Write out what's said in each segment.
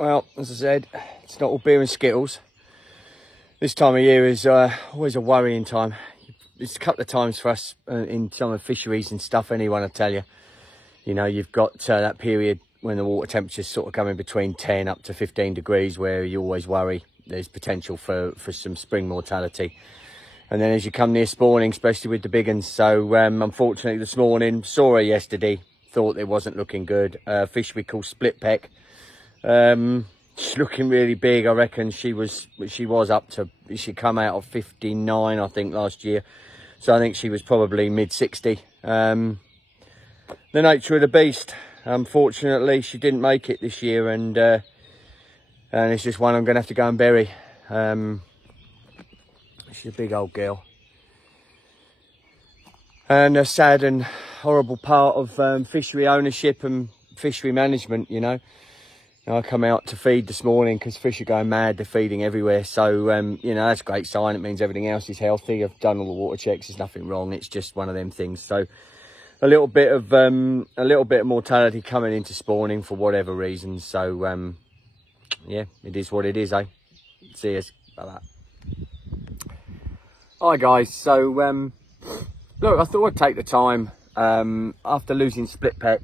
Well, as I said, it's not all beer and skittles. This time of year is always a worrying time. It's a couple of times for us in some of the fisheries and stuff, anyone will tell you. You know, you've got that period when the water temperatures sort of come in between 10 up to 15 degrees where you always worry there's potential for some spring mortality. And then as you come near spawning, especially with the big ones. So unfortunately this morning, saw her yesterday, thought it wasn't looking good. Fish we call split peck. She's looking really big. I reckon she was up to, she come out of 59 I think last year, so I think she was probably mid 60. The nature of the beast, unfortunately she didn't make it this year, and it's just one I'm gonna have to go and bury. She's a big old girl, and a sad and horrible part of fishery ownership and fishery management, you know. I come out to feed this morning because fish are going mad. They're feeding everywhere. So, you know, that's a great sign. It means everything else is healthy. I've done all the water checks. There's nothing wrong. It's just one of them things. So a little bit of mortality coming into spawning for whatever reason. So, yeah, it is what it is, eh? See us. Bye-bye. Hi, guys. So, look, I thought I'd take the time after losing split peck.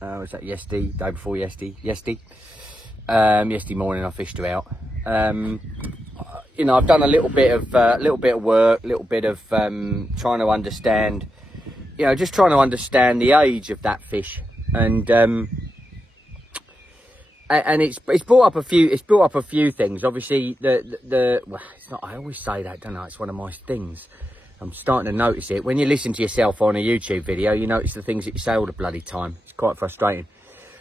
Was that yesterday? Day before yesterday? Yesterday morning I fished her out. You know, I've done a little bit of work, a little bit of trying to understand, you know, just trying to understand the age of that fish, and it's brought up a few things. Obviously well, it's not, I always say that, don't I? It's one of my things. I'm starting to notice it. When you listen to yourself on a YouTube video, you notice the things that you say all the bloody time. It's quite frustrating.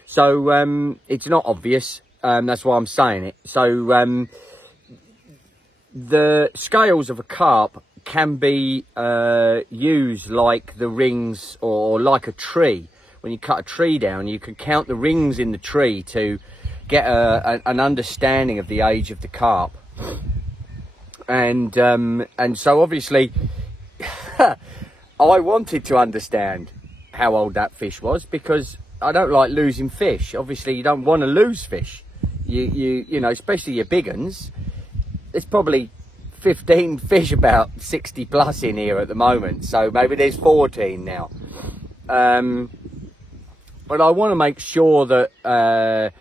So it's not obvious. That's why I'm saying it. So the scales of a carp can be used like the rings, or like a tree. When you cut a tree down, you can count the rings in the tree to get an understanding of the age of the carp. And so obviously I wanted to understand how old that fish was, because I don't like losing fish. Obviously you don't want to lose fish. You know, especially your big ones. There's probably 15 fish about 60 plus in here at the moment, so maybe there's 14 now. But I want to make sure that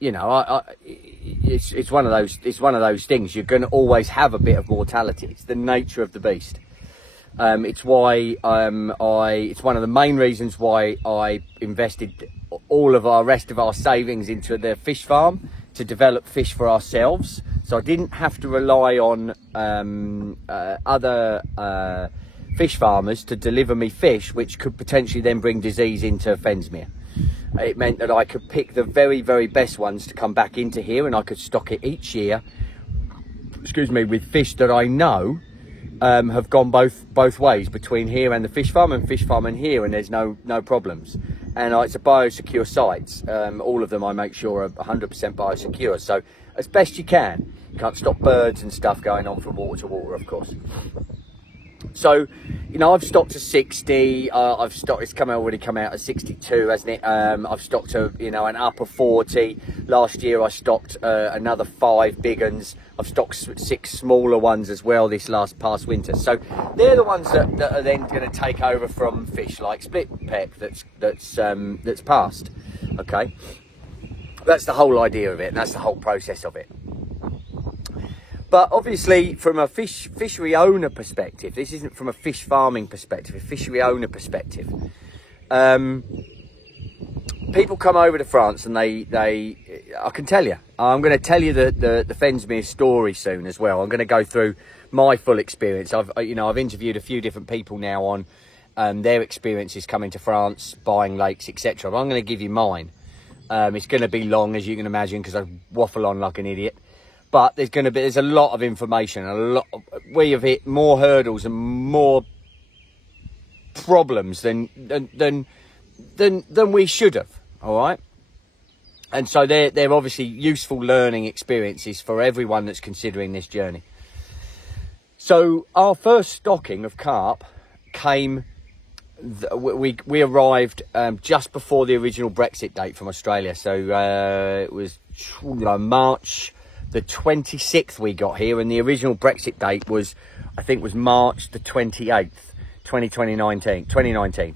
you know, it's one of those things. You're going to always have a bit of mortality. It's the nature of the beast. It's why it's one of the main reasons why I invested all of our rest of our savings into the fish farm, to develop fish for ourselves, so I didn't have to rely on other fish farmers to deliver me fish, which could potentially then bring disease into Fensmere. It meant that I could pick the very, very best ones to come back into here, and I could stock it each year, excuse me, with fish that I know have gone both ways, between here and the fish farm and here, and there's no problems. And it's a biosecure site. All of them I make sure are 100% biosecure, so as best you can. You can't stop birds and stuff going on from water to water, of course. So, you know, I've stocked to 60. I've stocked, it's already come out at 62, hasn't it? I've stocked to, you know, an upper 40. Last year I stocked another 5 big ones. I've stocked 6 smaller ones as well this past winter. So they're the ones that are then going to take over from fish like split peck that's passed. Okay, that's the whole idea of it, and that's the whole process of it. But obviously, from a fishery owner perspective, this isn't from a fish farming perspective, a fishery owner perspective. People come over to France and I can tell you, I'm going to tell you the Fensmere story soon as well. I'm going to go through my full experience. I've interviewed a few different people now on their experiences coming to France, buying lakes, etc. But I'm going to give you mine. It's going to be long, as you can imagine, because I waffle on like an idiot. But there's a lot of information, we have hit more hurdles and more problems than we should have. All right, and so they're obviously useful learning experiences for everyone that's considering this journey. So our first stocking of carp came we arrived just before the original Brexit date from Australia. So it was March the 26th we got here, and the original Brexit date was, I think, was March the 28th, 2019.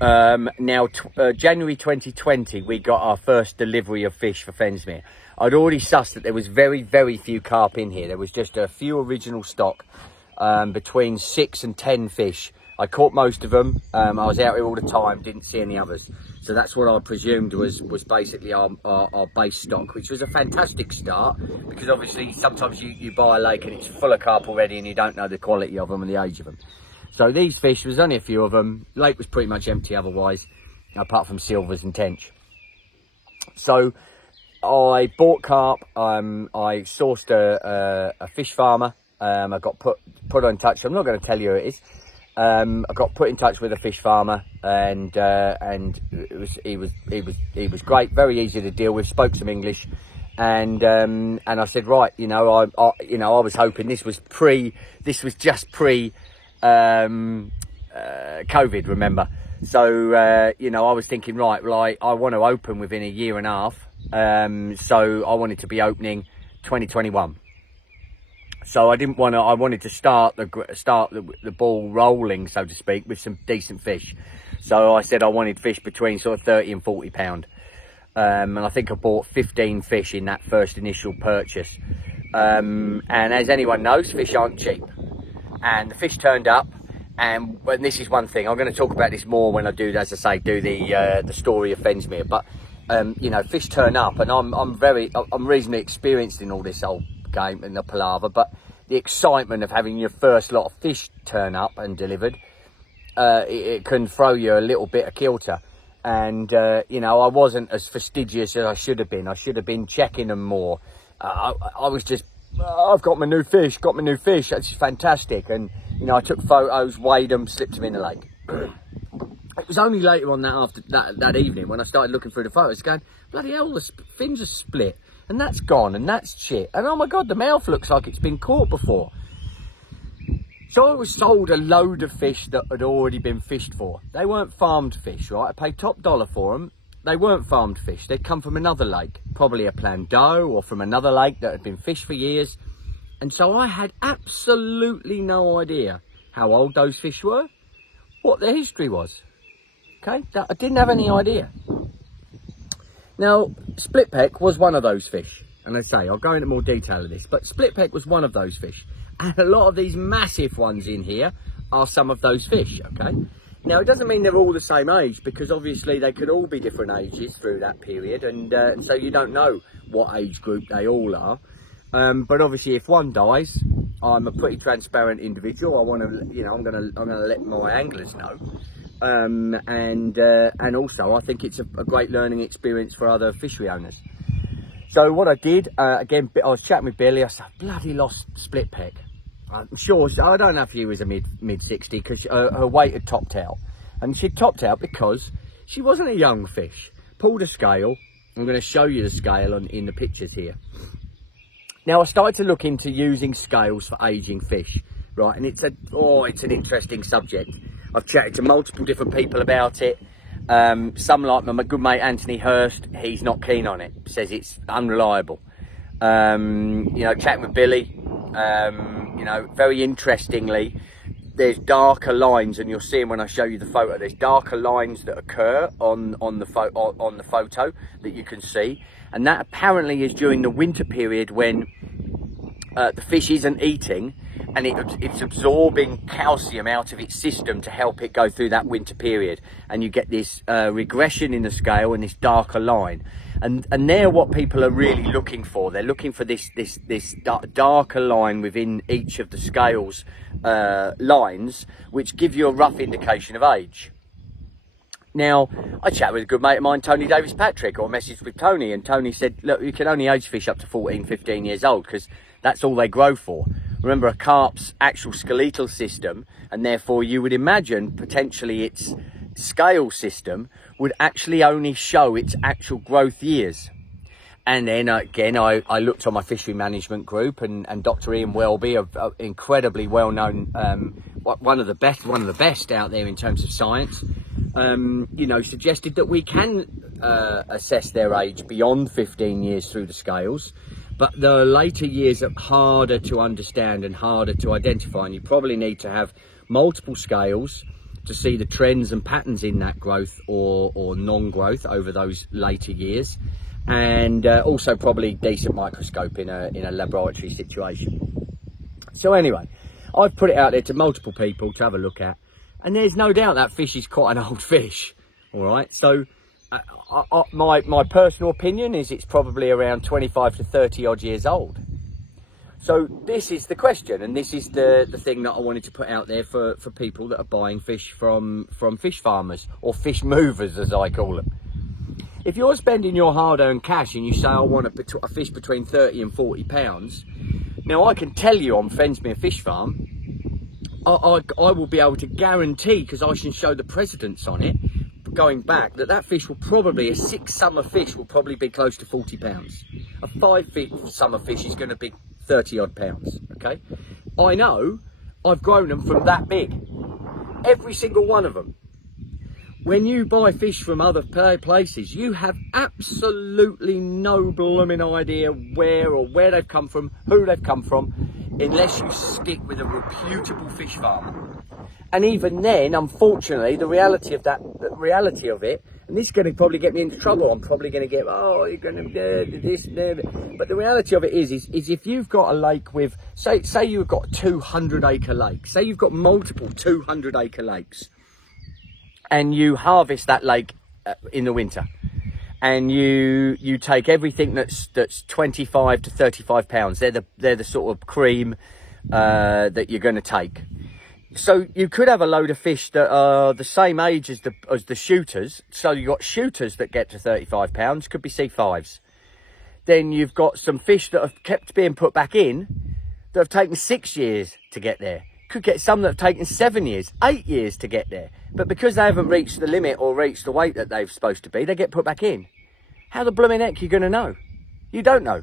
Now, January 2020, we got our first delivery of fish for Fensmere. I'd already sussed that there was very, very few carp in here. There was just a few original stock, between 6 and 10 fish. I caught most of them. I was out here all the time, didn't see any others. So that's what I presumed was basically our base stock, which was a fantastic start, because obviously sometimes you buy a lake and it's full of carp already and you don't know the quality of them and the age of them. So these fish, there was only a few of them. The lake was pretty much empty otherwise, apart from silvers and tench. So I bought carp. I sourced a fish farmer. I got put in touch. I'm not going to tell you who it is. I got put in touch with a fish farmer, and he was great, very easy to deal with. Spoke some English, and I said, right, I was hoping this was just pre COVID, remember? So I was thinking, right, well, I want to open within a year and a half, so I wanted to be opening 2021. So I wanted to start the ball rolling, so to speak, with some decent fish. So I said I wanted fish between sort of 30 and 40 pound. And I think I bought 15 fish in that first initial purchase. And as anyone knows, fish aren't cheap. And the fish turned up, and this is one thing, I'm going to talk about this more when I do, as I say, the story of Fensmere. But, fish turn up, and I'm reasonably experienced in all this old game and the palaver, but the excitement of having your first lot of fish turn up and delivered, it can throw you a little bit of kilter. And I wasn't as fastidious as I should have been. I should have been checking them more. I was just, I've got my new fish, that's fantastic. And I took photos, weighed them, slipped them in the lake. It was only later on that evening when I started looking through the photos, going, bloody hell, the fins are split. And that's gone, and that's shit. And oh my God, the mouth looks like it's been caught before. So I was sold a load of fish that had already been fished for. They weren't farmed fish, right? I paid top dollar for them. They weren't farmed fish. They'd come from another lake, probably a Plan d'Eau, or from another lake that had been fished for years. And so I had absolutely no idea how old those fish were, what their history was. Okay, I didn't have any idea. Now, splitpeck was one of those fish. And I say, I'll go into more detail of this, but splitpeck was one of those fish. And a lot of these massive ones in here are some of those fish, okay? Now, it doesn't mean they're all the same age, because obviously they could all be different ages through that period. And so you don't know what age group they all are. But obviously, if one dies, I'm a pretty transparent individual. I want to, I'm going to let my anglers know. And also I think it's a great learning experience for other fishery owners. So what I did, again, I was chatting with Billy. I said, bloody lost splitpeck. I'm sure, I don't know if she was a mid 60, because her weight had topped out. And she topped out because she wasn't a young fish. Pulled a scale. I'm going to show you the scale in the pictures here. Now I started to look into using scales for aging fish, right? And it's an interesting subject. I've chatted to multiple different people about it. Some, like my good mate Anthony Hurst, he's not keen on it. Says it's unreliable. Chatting with Billy, very interestingly, there's darker lines, and you'll see them when I show you the photo. There's darker lines that occur on the photo that you can see, and that apparently is during the winter period when the fish isn't eating, and it's absorbing calcium out of its system to help it go through that winter period, and you get this regression in the scale and this darker line, and they're what people are really looking for. They're looking for this darker line within each of the scales lines, which give you a rough indication of age. Now, I chatted with a good mate of mine, Tony Davis Patrick, or messaged with Tony, and Tony said, look, you can only age fish up to 14, 15 years old, because that's all they grow for. Remember, a carp's actual skeletal system, and therefore you would imagine potentially its scale system would actually only show its actual growth years. And then again, I looked on my fishery management group, and Dr. Ian Welby, an incredibly well-known, one of the best out there in terms of science, you know, suggested that we can assess their age beyond 15 years through the scales, but the later years are harder to understand and harder to identify, and you probably need to have multiple scales to see the trends and patterns in that growth or non-growth over those later years. And also probably decent microscope in a laboratory situation. So anyway, I've put it out there to multiple people to have a look at, and there's no doubt that fish is quite an old fish. All right, so my personal opinion is it's probably around 25 to 30 odd years old. So this is the question, and this is the thing that I wanted to put out there for people that are buying fish from fish farmers, or fish movers as I call them. If you're spending your hard-earned cash and you say, I want a fish between 30 and 40 pounds, now I can tell you on Fensmere Fish Farm, I will be able to guarantee, because I can show the precedents on it, going back, that fish will probably, a 6 summer fish will probably be close to 40 pounds. A 5 summer fish is going to be 30 odd pounds, okay? I know, I've grown them from that big. Every single one of them. When you buy fish from other places, you have absolutely no blooming idea where they've come from, who they've come from, unless you stick with a reputable fish farmer. And even then, unfortunately, the reality of it, and this is going to probably get me into trouble. I'm probably going to get, oh, you're going to do this, but the reality of it is if you've got a lake with, say you've got a 200-acre lake, say you've got multiple 200-acre lakes, and you harvest that lake in the winter, and you take everything that's 25 to 35 pounds. They're the sort of cream that you're going to take. So you could have a load of fish that are the same age as the shooters. So you've got shooters that get to 35 pounds, could be C5s. Then you've got some fish that have kept being put back in that have taken 6 years to get there. Could get some that have taken 7 years, 8 years to get there. But because they haven't reached the limit or reached the weight that they're supposed to be, they get put back in. How the blooming heck are you going to know? You don't know.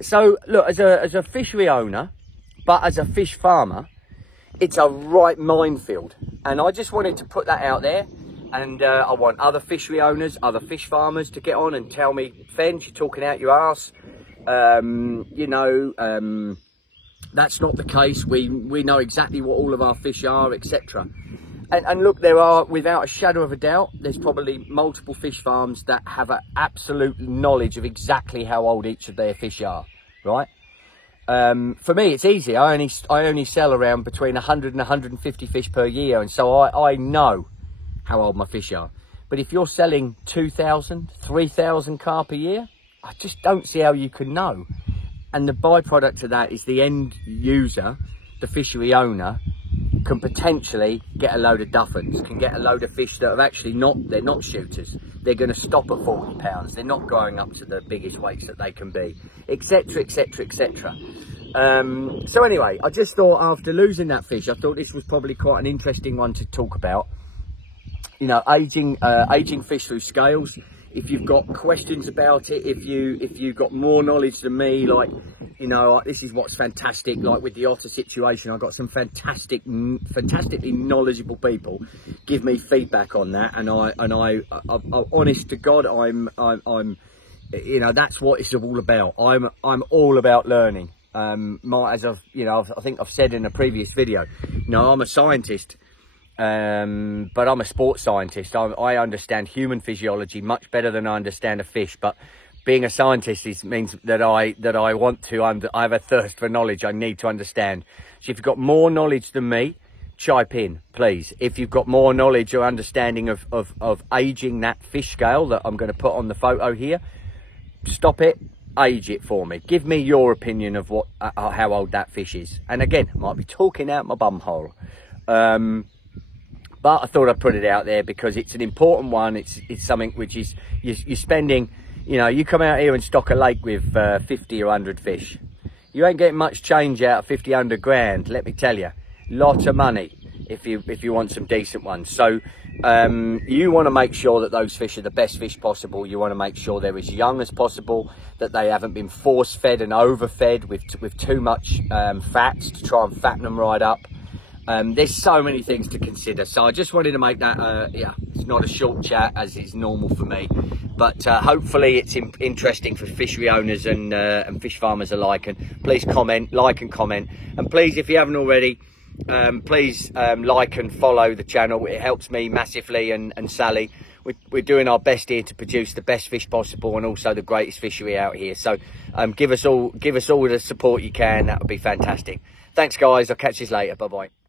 So look, as a fishery owner, but as a fish farmer, it's a right minefield. And I just wanted to put that out there. And I want other fishery owners, other fish farmers to get on and tell me, Fens, you're talking out your arse. You know, that's not the case. We know exactly what all of our fish are, etc. And look, there are, without a shadow of a doubt, there's probably multiple fish farms that have an absolute knowledge of exactly how old each of their fish are, right? For me, it's easy. I only sell around between 100 and 150 fish per year, and so I know how old my fish are. But if you're selling 2,000, 3,000 carp a year, I just don't see how you can know. And the byproduct of that is the end user, the fishery owner, can potentially get a load of duffins, can get a load of fish that are actually they're not shooters. They're going to stop at 40 pounds. They're not growing up to the biggest weights that they can be, etc, etc, etc. So anyway, I just thought after losing that fish, I thought this was probably quite an interesting one to talk about. You know, aging fish through scales. If you've got questions about it, if you've got more knowledge than me, like, you know, this is what's fantastic, like with the otter situation, I've got some fantastically knowledgeable people give me feedback on that, and I honest to God, I'm you know, that's what it's all about. I'm all about learning. As I've, you know, I think I've said in a previous video, you know, I'm a scientist. But I'm a sports scientist. I understand human physiology much better than I understand a fish. But being a scientist means that I want to. I have a thirst for knowledge. I need to understand. So if you've got more knowledge than me, chime in, please. If you've got more knowledge or understanding of aging that fish scale that I'm going to put on the photo here, stop it, age it for me. Give me your opinion of how old that fish is. And again, I might be talking out my bum hole. But I thought I'd put it out there because it's an important one. It's something which is, you're spending, you know, you come out here and stock a lake with 50 or 100 fish. You ain't getting much change out of 50, 100 grand, let me tell you. Lot of money. if you want some decent ones. So you want to make sure that those fish are the best fish possible. You want to make sure they're as young as possible, that they haven't been force fed and overfed with too much fats to try and fatten them right up. There's so many things to consider, so I just wanted to make that it's not a short chat as is normal for me, but hopefully it's interesting for fishery owners and fish farmers alike. And please like and comment, and please, if you haven't already, please like and follow the channel. It helps me massively, and Sally. We're doing our best here to produce the best fish possible and also the greatest fishery out here. So give us all the support you can. That would be fantastic. Thanks guys, I'll catch you later. Bye bye.